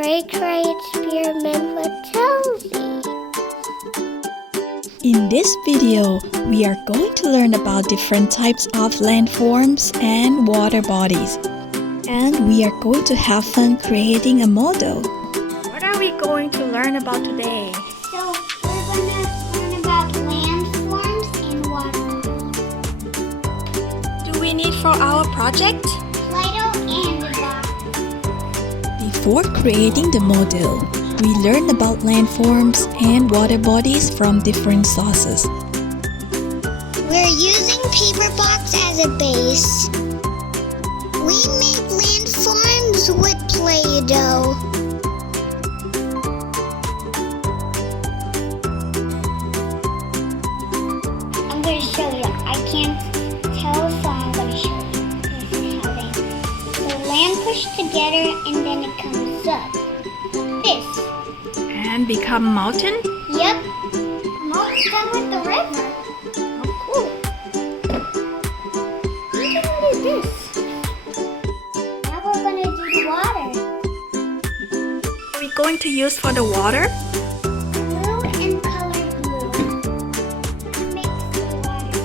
try experiment with Tilzy. In this video, we are going to learn about different types of landforms and water bodies. And we are going to have fun creating a model. What are we going to learn about today? So we're going to learn about landforms and water bodies. Do we need for our project? Play-Doh and a box. Before creating the model, we learn about landforms and water bodies from different sources. We're using paper box as a base. We make landforms with Play-Doh. I'm going to show you. I can't tell, so I'm going to show you. This is how they... The land push together and then it comes up. This. And become mountain? Yep. Almost done with the river. Oh, cool. We can do this. Now we're going to do the water. What are we going to use for the water? Blue and colored blue. That makes the water.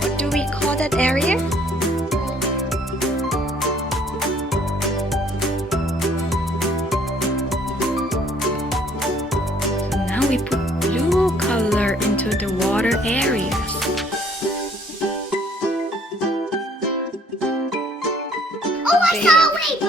What do we call that area? So now we put blue color into the water areas. Oh, I saw a wave!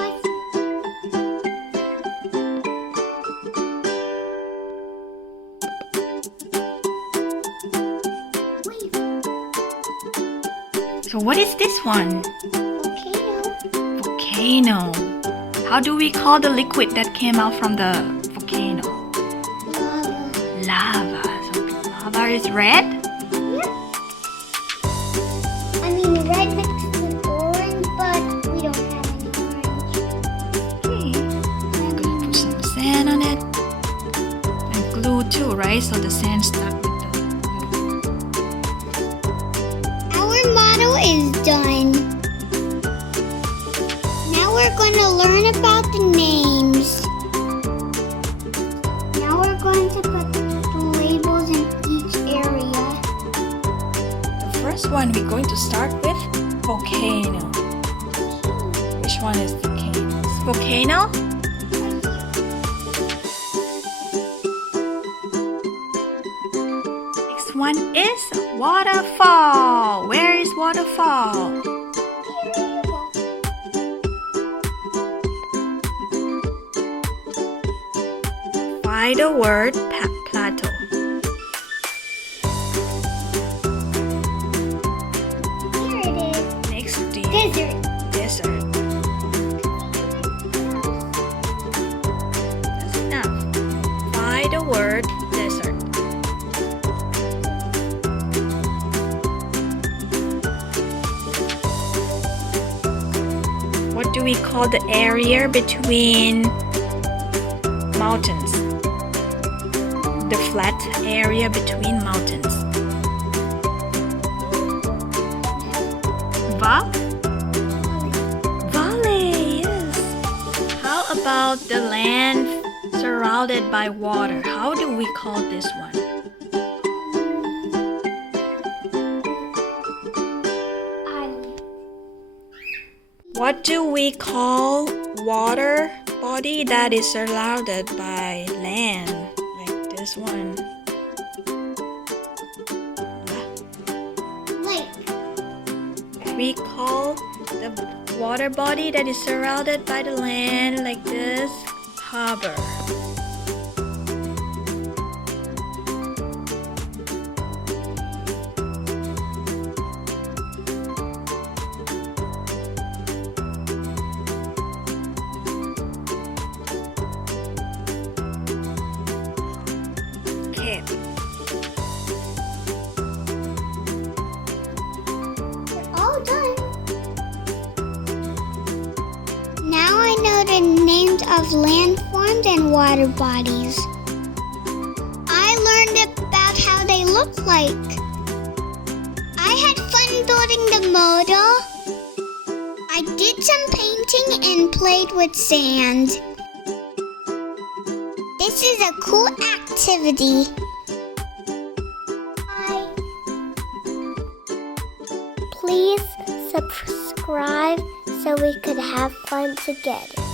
So what is this one? Volcano. Volcano. How do we call the liquid that came out from the volcano? Lava. Lava. So lava is red? Yep. I mean, red mixed with orange, but we don't have any orange. Okay. I'm gonna put some sand on it. And glue too, right? So the sand stuck with the glue. Our model is done. Now we're going to learn about the names. Now we're going to put the labels in each area. The first one we're going to start with volcano. Which one is volcano? It's volcano? Next one is waterfall. Where is waterfall? Find the word plateau. Here it is. Next, the Desert. desert. That's enough. Find the word desert. What do we call the area between mountains? The flat area between mountains. Valley, yes. How about the land surrounded by water? How do we call this one? Island. What do we call water body that is surrounded by land? Like this one. Lake. We call the water body that is surrounded by the land like this harbor. Cape. We're all done. know the names of landforms and water bodies. I learned about how they look like. I had fun building the model. I did some painting and played with sand. This is a cool activity. Bye. Please subscribe so we could have fun together.